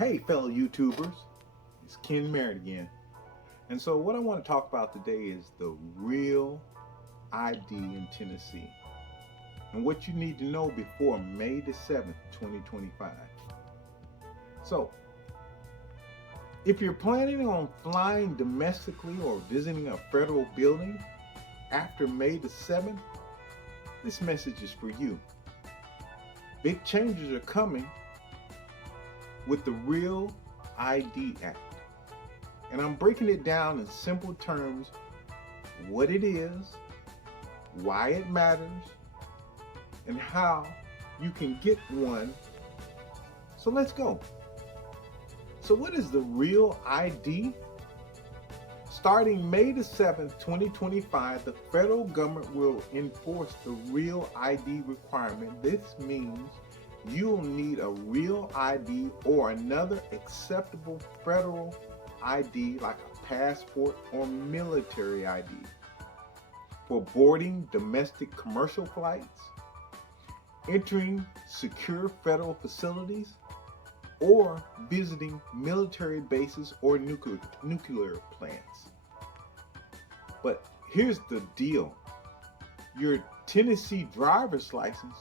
Hey, fellow YouTubers, it's Ken Merritt again. And so, what I want to talk about today is the real ID in Tennessee and what you need to know before May the 7th, 2025. So, if you're planning on flying domestically or visiting a federal building after May the 7th, this message is for you. Big changes are coming with the Real ID Act. And I'm breaking it down in simple terms what it is, why it matters, and how you can get one. So let's go. So, what is the Real ID? Starting May the 7th, 2025, the federal government will enforce the Real ID requirement. This means you'll need a Real ID or another acceptable federal ID like a passport or military ID for boarding domestic commercial flights, entering secure federal facilities, or visiting military bases or nuclear plants. But here's the deal. Your Tennessee driver's license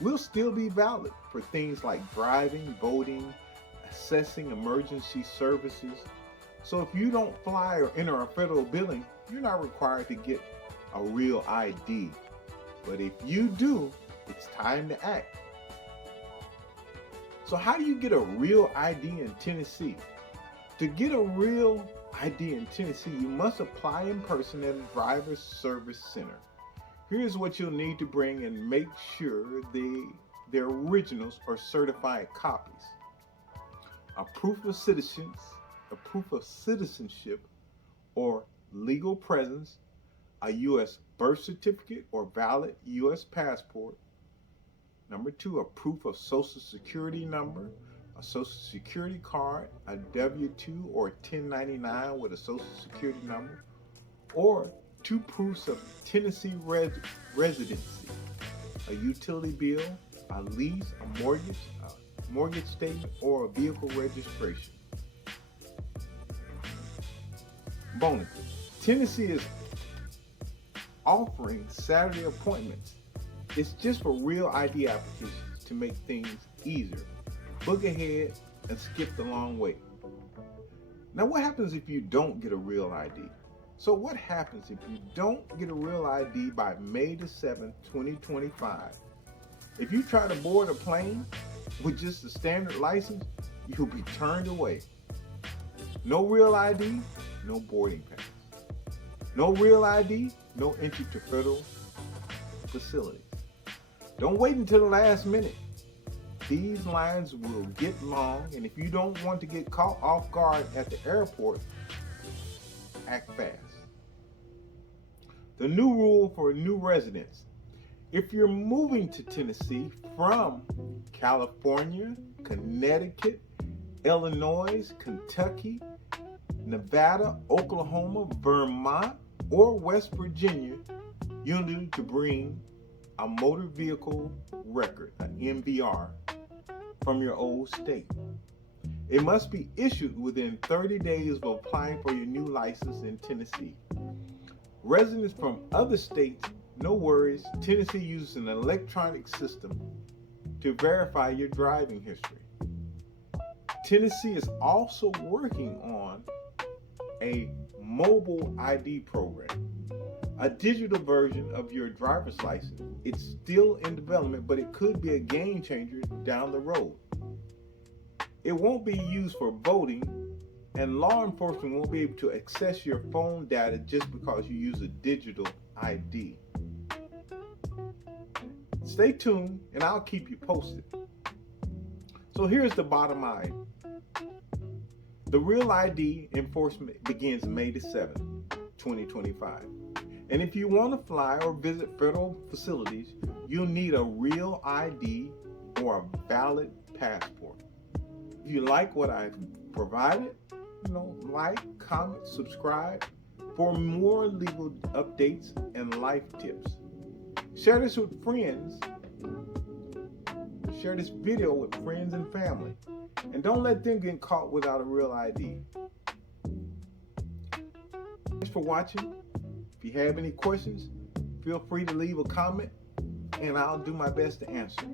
will still be valid for things like driving, voting, accessing emergency services. So if you don't fly or enter a federal building, you're not required to get a Real ID. But if you do, it's time to act. So how do you get a Real ID in Tennessee? To get a Real ID in Tennessee, you must apply in person at a driver's service center. Here's what you'll need to bring and make sure their originals or certified copies. A proof of citizenship or legal presence, a U.S. birth certificate or valid U.S. passport. Number 2, a proof of social security number, a social security card, a W-2 or 1099 with a social security number, or 2 proofs of Tennessee residency, a utility bill, a lease, a mortgage statement, or a vehicle registration. Bonus. Tennessee is offering Saturday appointments. It's just for Real ID applications to make things easier. Book ahead and skip the long wait. Now, what happens if you don't get a Real ID? So what happens if you don't get a Real ID by May the 7th, 2025? If you try to board a plane with just a standard license, you'll be turned away. No Real ID, no boarding pass. No Real ID, no entry to federal facilities. Don't wait until the last minute. These lines will get long, and if you don't want to get caught off guard at the airport, act fast. The new rule for new residents. If you're moving to Tennessee from California, Connecticut, Illinois, Kentucky, Nevada, Oklahoma, Vermont, or West Virginia, you'll need to bring a motor vehicle record, an MVR, from your old state. It must be issued within 30 days of applying for your new license in Tennessee. Residents from other states, no worries. Tennessee uses an electronic system to verify your driving history. Tennessee is also working on a mobile ID program, a digital version of your driver's license. It's still in development, but it could be a game changer down the road. It won't be used for voting, and law enforcement won't be able to access your phone data just because you use a digital ID. Stay tuned, and I'll keep you posted. So here's the bottom line. The Real ID enforcement begins May the 7th, 2025. And if you want to fly or visit federal facilities, you'll need a Real ID or a valid passport. If you like what I've provided, like, comment, subscribe for more legal updates and life tips. Share this with friends. Share this video with friends and family. And don't let them get caught without a real ID. Thanks for watching. If you have any questions, feel free to leave a comment and I'll do my best to answer.